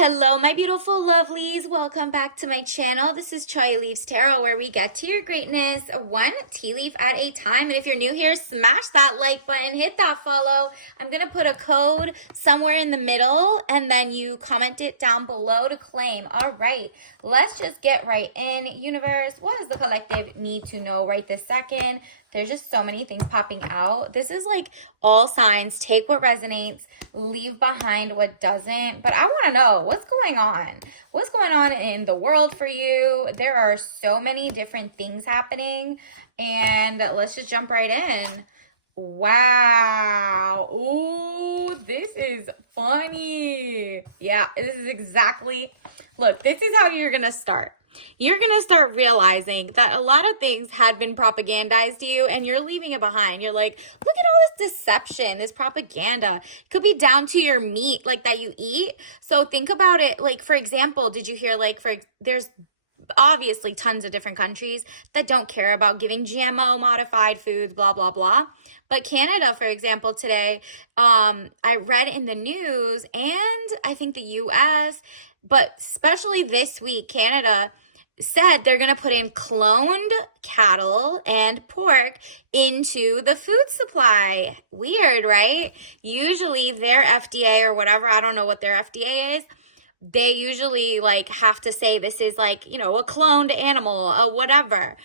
Hello, my beautiful lovelies. Welcome back to my channel. This is Choi Leaves Tarot, where we get to your greatness one tea leaf at a time. And if you're new here, smash that like button, hit that follow. I'm going to put a code somewhere in the middle, and then you comment it down below to claim. All right, let's just get right in. Universe, what does the collective need to know right this second? There's just so many things popping out. This is like all signs. Take what resonates, leave behind what doesn't. But I want to know what's going on. What's going on in the world for you? There are so many different things happening. And let's just jump right in. Wow. Ooh, this is funny. Yeah, this is exactly. Look, this is how you're going to start. You're going to start realizing that a lot of things had been propagandized to you and you're leaving it behind. You're like, look at all this deception, this propaganda. It could be down to your meat, like that you eat. So think about it. Like, for example, did you hear there's obviously tons of different countries that don't care about giving GMO modified foods, blah, blah, blah. But Canada, for example, today, I read in the news and I think the US, but especially this week, Canada said they're going to put in cloned cattle and pork into the food supply. Weird, right? Usually their FDA or whatever, I don't know what their FDA is, they usually like have to say this is like, a cloned animal, a whatever.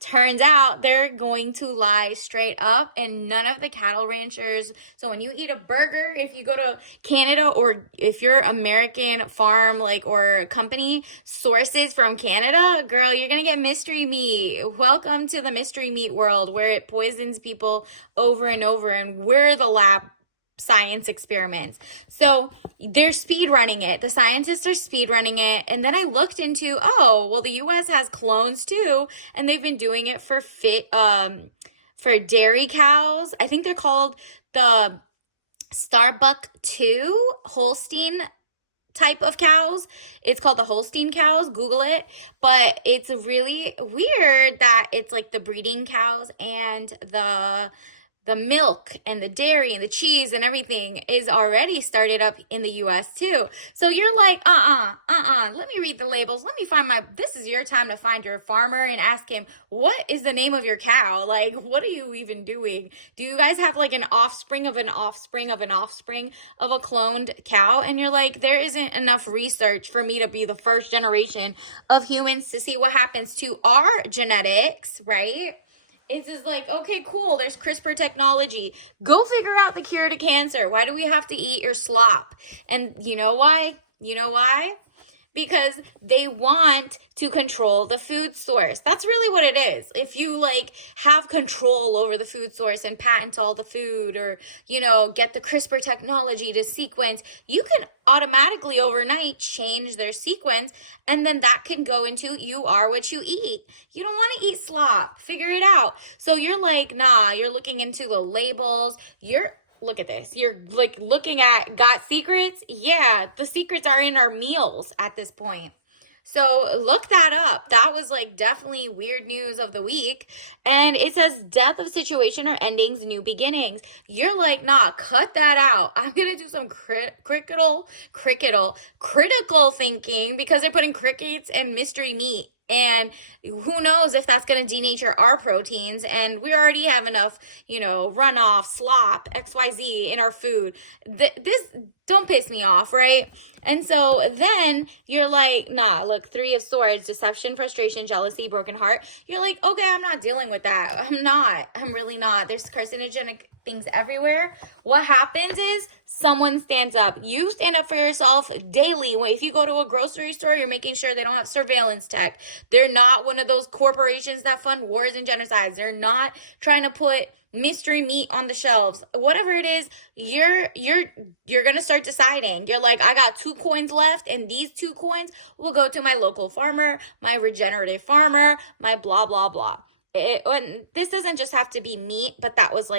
Turns out they're going to lie straight up, and none of the cattle ranchers. So when you eat a burger, if you go to Canada, or if you're American farm or company sources from Canada, girl, you're gonna get mystery meat. Welcome to the mystery meat world, where it poisons people over and over, and we're the lab science experiments. So they're speed running it. The scientists are speed running it. And then I looked into, the US has clones too, and they've been doing it for for dairy cows. I think they're called the Starbuck 2 Holstein type of cows. It's called the Holstein cows. Google it. But it's really weird that it's like the breeding cows and the milk and the dairy and the cheese and everything is already started up in the US too. So you're like, let me read the labels. Let me find this is your time to find your farmer and ask him, what is the name of your cow? Like, what are you even doing? Do you guys have like an offspring of an offspring of an offspring of a cloned cow? And you're like, there isn't enough research for me to be the first generation of humans to see what happens to our genetics, right? It's just like, okay, cool, there's CRISPR technology. Go figure out the cure to cancer. Why do we have to eat your slop? And you know why? You know why? Because they want to control the food source. That's really what it is. If you have control over the food source and patent all the food, or get the CRISPR technology to sequence, you can automatically overnight change their sequence, and then that can go into you are what you eat. You don't want to eat slop. Figure it out. So you're like, nah, you're looking into the labels. Look at this. You're looking at got secrets. Yeah, the secrets are in our meals at this point. So look that up. That was definitely weird news of the week. And it says death of situation or endings, new beginnings. You're like, nah, cut that out. I'm going to do some critical thinking, because they're putting crickets and mystery meat. And who knows if that's going to denature our proteins. And we already have enough, runoff, slop, XYZ in our food. This, don't piss me off, right? And so then you're like, nah, look, 3 of Swords, deception, frustration, jealousy, broken heart. You're like, okay, I'm not dealing with that. I'm really not. There's carcinogenic things everywhere. What happens is someone stands up. You stand up for yourself daily. If you go to a grocery store, you're making sure they don't have surveillance tech. They're not one of those corporations that fund wars and genocides. They're not trying to put mystery meat on the shelves. Whatever it is, you're gonna start deciding. You're like, I got 2 coins left, and these 2 coins will go to my local farmer, my regenerative farmer, my blah blah blah. And this doesn't just have to be meat, but that was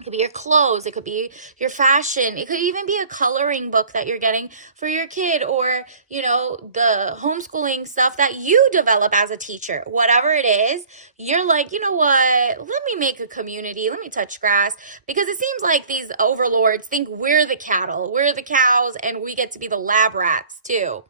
It could be your clothes. It could be your fashion. It could even be a coloring book that you're getting for your kid, or, the homeschooling stuff that you develop as a teacher. Whatever it is, you're like, you know what? Let me make a community. Let me touch grass. Because it seems like these overlords think we're the cattle, we're the cows, and we get to be the lab rats too.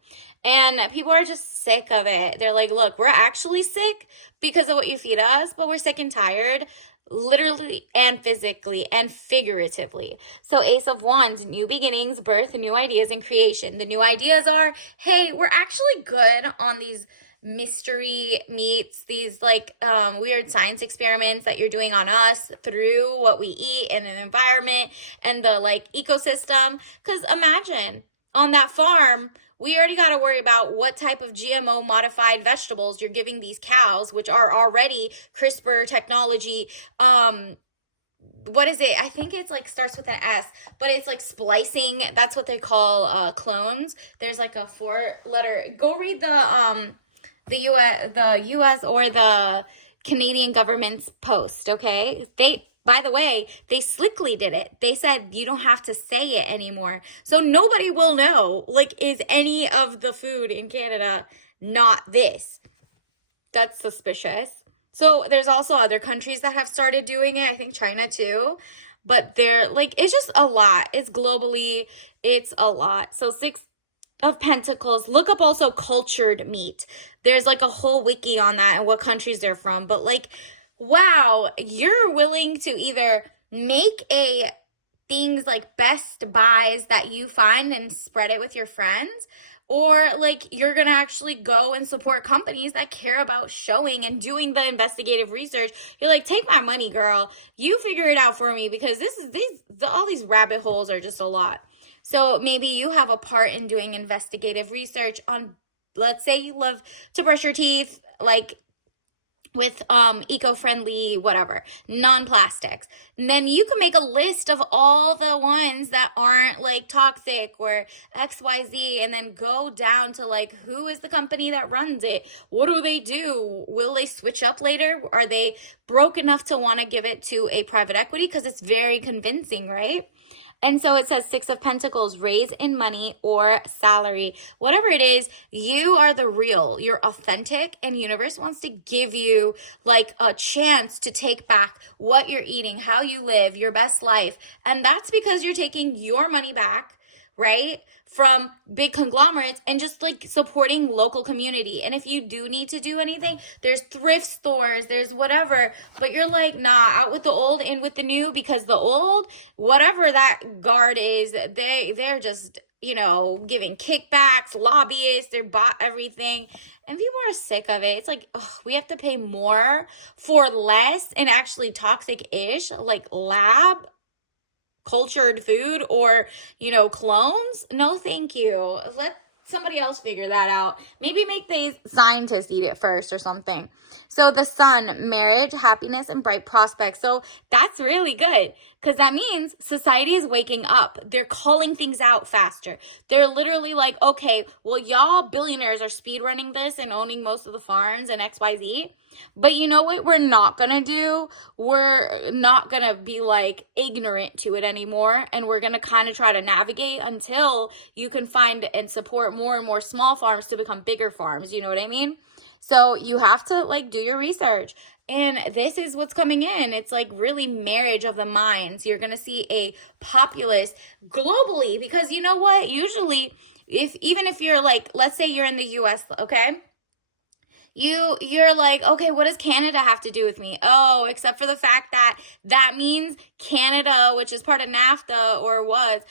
And people are just sick of it. They're like, look, we're actually sick because of what you feed us, but we're sick and tired, literally and physically and figuratively. So Ace of Wands, new beginnings, birth, new ideas, and creation. The new ideas are, hey, we're actually good on these mystery meats, these weird science experiments that you're doing on us through what we eat and an environment and the ecosystem. Because imagine on that farm, we already got to worry about what type of GMO modified vegetables you're giving these cows, which are already CRISPR technology. What is it? I think it's starts with an S, but it's splicing. That's what they call clones. There's a 4-letter. Go read the US or the Canadian government's post, okay? By the way, they slickly did it. They said you don't have to say it anymore. So nobody will know, is any of the food in Canada not this? That's suspicious. So there's also other countries that have started doing it. I think China too. But they're it's just a lot. It's globally, it's a lot. So 6 of Pentacles. Look up also cultured meat. There's a whole wiki on that and what countries they're from. But wow, you're willing to either make things best buys that you find and spread it with your friends, or you're gonna actually go and support companies that care about showing and doing the investigative research. You're take my money, girl. You figure it out for me, because all these rabbit holes are just a lot. So maybe you have a part in doing investigative research on, let's say you love to brush your teeth with eco-friendly whatever, non-plastics. And then you can make a list of all the ones that aren't toxic or XYZ, and then go down to who is the company that runs it? What do they do? Will they switch up later? Are they broke enough to want to give it to a private equity? Because it's very convincing, right? And so it says 6 of Pentacles, raise in money or salary. Whatever it is, you are the real. You're authentic, and universe wants to give you a chance to take back what you're eating, how you live, your best life. And that's because you're taking your money back, right, from big conglomerates, and just supporting local community. And if you do need to do anything, there's thrift stores, there's whatever, but you're nah, out with the old, in with the new, because the old, whatever that guard is, they're just, giving kickbacks, lobbyists, they bought everything, and people are sick of it. It's we have to pay more for less, and actually toxic-ish, lab cultured food, or clones. No thank you. Let somebody else figure that out. Maybe make these scientists eat it first or something. So the Sun, marriage, happiness, and bright prospects. So that's really good, because that means society is waking up. They're calling things out faster. They're literally okay, well, y'all billionaires are speed running this and owning most of the farms and XYZ. But you know what we're not going to do? We're not going to be ignorant to it anymore. And we're going to kind of try to navigate until you can find and support more and more small farms to become bigger farms. You know what I mean? So you have to do your research. And this is what's coming in. It's really marriage of the minds. You're going to see a populace globally, because you know what? Usually, even if you're let's say you're in the US, okay? You're okay, what does Canada have to do with me? Oh, except for the fact that means Canada, which is part of NAFTA, or was,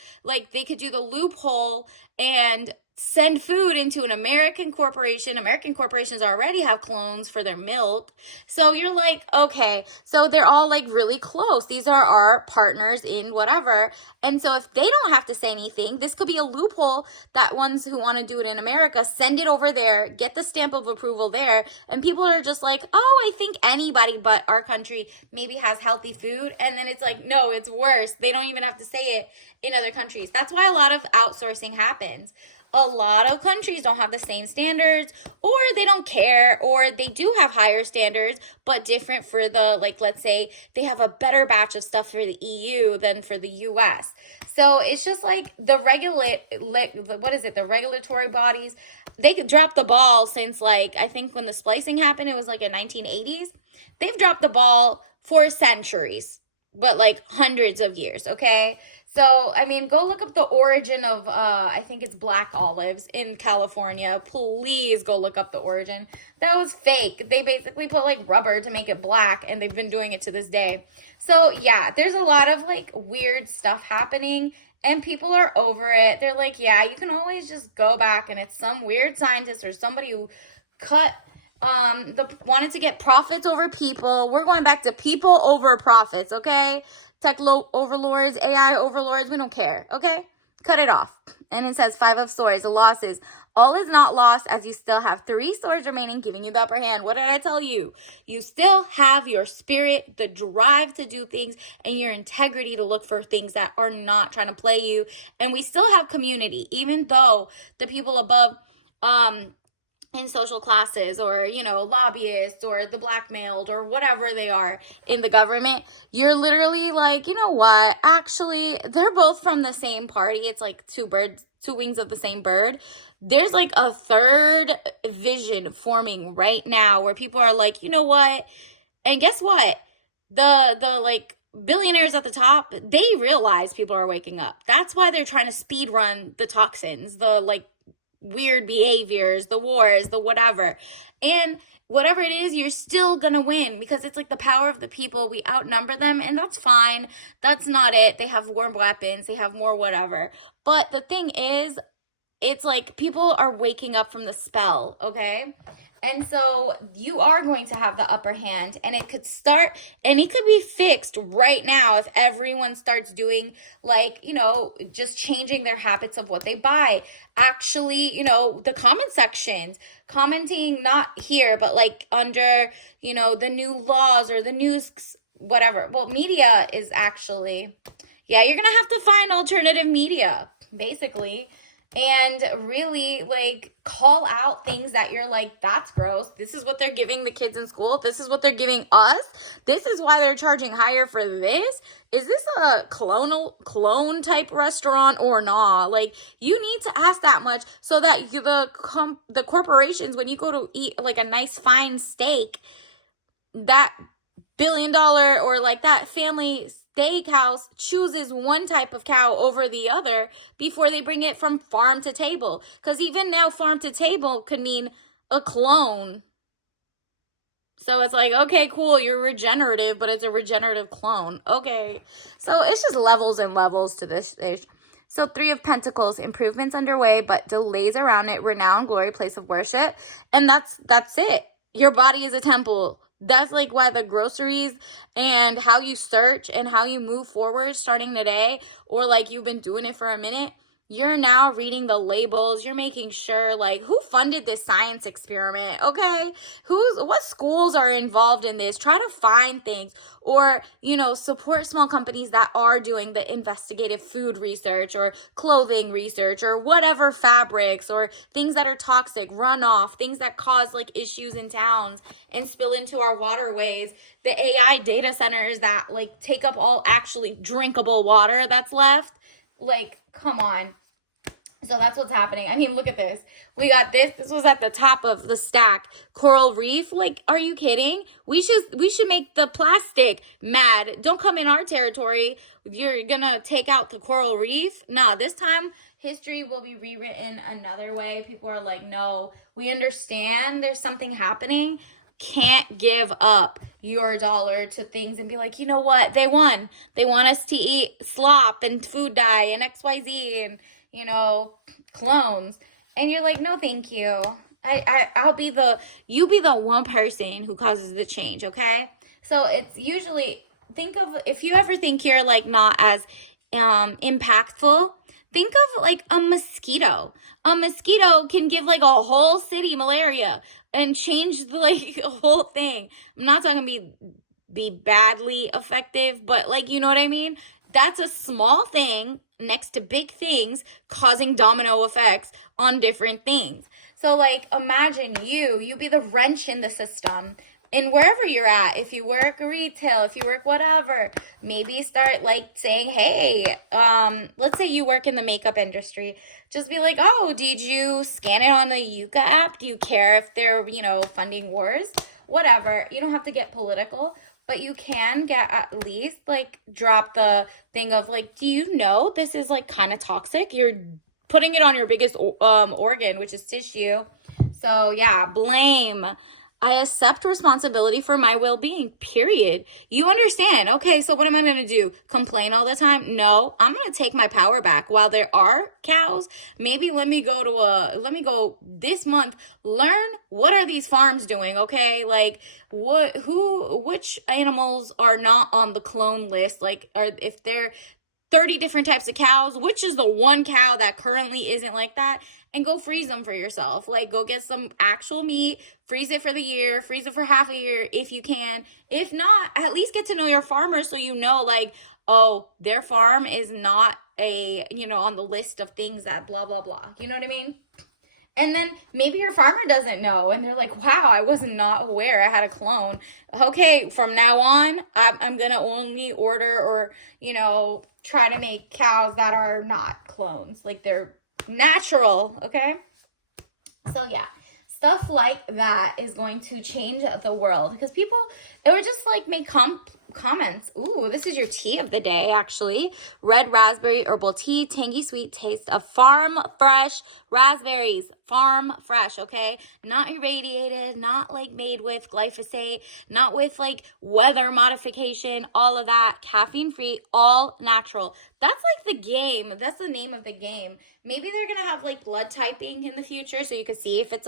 they could do the loophole and send food into an American corporation. American corporations already have clones for their milk. So you're okay, so they're all really close. These are our partners in whatever. And so if they don't have to say anything, this could be a loophole that ones who want to do it in America send it over there, get the stamp of approval there. And people are just oh, I think anybody but our country maybe has healthy food. And then it's no, it's worse. They don't even have to say it in other countries. That's why a lot of outsourcing happens. a lot of countries don't have the same standards, or they don't care, or they do have higher standards but different for the, like, let's say they have a better batch of stuff for the EU than for the US. So it's just like the regulatory bodies, they could drop the ball since, like, I think when the splicing happened, it was like in 1980s. They've dropped the ball for centuries, but like hundreds of years, okay? So, I mean, go look up the origin of, I think it's black olives in California. Please go look up the origin. That was fake. They basically put like rubber to make it black, and they've been doing it to this day. So, yeah, there's a lot of like weird stuff happening, and people are over it. They're like, yeah, you can always just go back, and it's some weird scientist or somebody who cut wanted to get profits over people. We're going back to people over profits, okay? Overlords, AI overlords, we don't care, okay? Cut it off. And it says 5 of swords, the losses. All is not lost, as you still have 3 swords remaining, giving you the upper hand. What did I tell you? You still have your spirit, the drive to do things, and your integrity to look for things that are not trying to play you. And we still have community, even though the people above, in social classes, or, you know, lobbyists, or the blackmailed, or whatever they are in the government, you're literally like, you know what, actually they're both from the same party. It's like two wings of the same bird. There's like a third vision forming right now where people are like, you know what, and guess what, the like billionaires at the top, they realize people are waking up. That's why they're trying to speed run the toxins, the like weird behaviors, the wars, the whatever. And whatever it is, you're still gonna win, because it's like the power of the people. We outnumber them, and that's fine. That's not it. They have more weapons, they have more whatever. But the thing is, it's like people are waking up from the spell, okay? And so you are going to have the upper hand, and it could be fixed right now if everyone starts doing, like, you know, just changing their habits of what they buy. Actually, you know, the comment sections, commenting not here, but like under, you know, the new laws or the news, whatever. Well, media is actually, yeah, you're going to have to find alternative media, basically. And really, like, call out things that you're like, that's gross. This is what they're giving the kids in school. This is what they're giving us. This is why they're charging higher for this. Is this a clone type restaurant or not? Like, you need to ask that much so that the corporations, when you go to eat like a nice fine steak, that $1 billion or like that family steakhouse chooses one type of cow over the other before they bring it from farm to table. Because even now, farm to table could mean a clone. So it's like, okay, cool, you're regenerative, but it's a regenerative clone. Okay. So it's just levels and levels to this stage. So 3 of Pentacles, improvements underway, but delays around it, renown, glory, place of worship. And that's it. Your body is a temple. That's like why the groceries and how you search and how you move forward starting today, or like you've been doing it for a minute, you're now reading the labels. You're making sure, like, who funded this science experiment, okay? What schools are involved in this? Try to find things, or, you know, support small companies that are doing the investigative food research or clothing research or whatever, fabrics or things that are toxic, runoff, things that cause like issues in towns and spill into our waterways, the AI data centers that like take up all actually drinkable water that's left. Like, come on. So that's what's happening. I mean, look at this. We got this. This was at the top of the stack. Coral reef. Like, are you kidding? We should make the plastic mad. Don't come in our territory. You're gonna take out the coral reef. Nah, this time history will be rewritten another way. People are like, no, we understand there's something happening. Can't give up your dollar to things and be like, you know what, they won. They want us to eat slop and food dye and XYZ and, you know, clones. And you're like, no, thank you. You be the one person who causes the change, okay? So it's usually, if you ever think you're like not as impactful, think of like a mosquito. A mosquito can give like a whole city malaria and change like a whole thing. I'm not talking be badly effective, but like, you know what I mean? That's a small thing next to big things causing domino effects on different things. So like imagine you be the wrench in the system. And wherever you're at, if you work retail, if you work whatever, maybe start like saying, hey, let's say you work in the makeup industry. Just be like, oh, did you scan it on the Yuka app? Do you care if they're, funding wars? Whatever. You don't have to get political, but you can get at least like drop the thing of like, do you know this is like kind of toxic? You're putting it on your biggest organ, which is tissue. So yeah, blame. I accept responsibility for my well-being, period. You understand. Okay, so what am I going to do? Complain all the time? No, I'm going to take my power back. While there are cows, maybe let me go this month, learn what are these farms doing, okay? Like which animals are not on the clone list? Like if they're 30 different types of cows, which is the one cow that currently isn't like that, and go freeze them for yourself. Like go get some actual meat, freeze it for the year, freeze it for half a year if you can. If not, at least get to know your farmer so you know like, oh, their farm is not on the list of things that blah blah blah. You know what I mean? And then maybe your farmer doesn't know and they're like, wow, I was not aware I had a clone. Okay, from now on, I'm going to only order or, try to make cows that are not clones. Like they're natural, okay? So yeah, stuff like that is going to change the world because people, it would just like make comments. Ooh, this is your tea of the day, actually. Red raspberry herbal tea, tangy sweet taste of farm fresh raspberries. Farm fresh, okay? Not irradiated, not like made with glyphosate, not with like weather modification, all of that. Caffeine free, all natural. That's like the game. That's the name of the game. Maybe they're gonna have like blood typing in the future so you can see if it's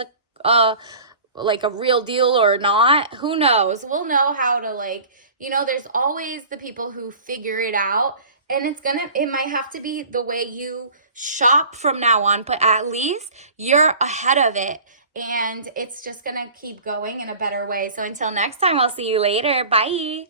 like a real deal or not. Who knows? We'll know how to like, there's always the people who figure it out, and it might have to be the way you shop from now on, but at least you're ahead of it, and it's just gonna keep going in a better way. So until next time, I'll see you later. Bye.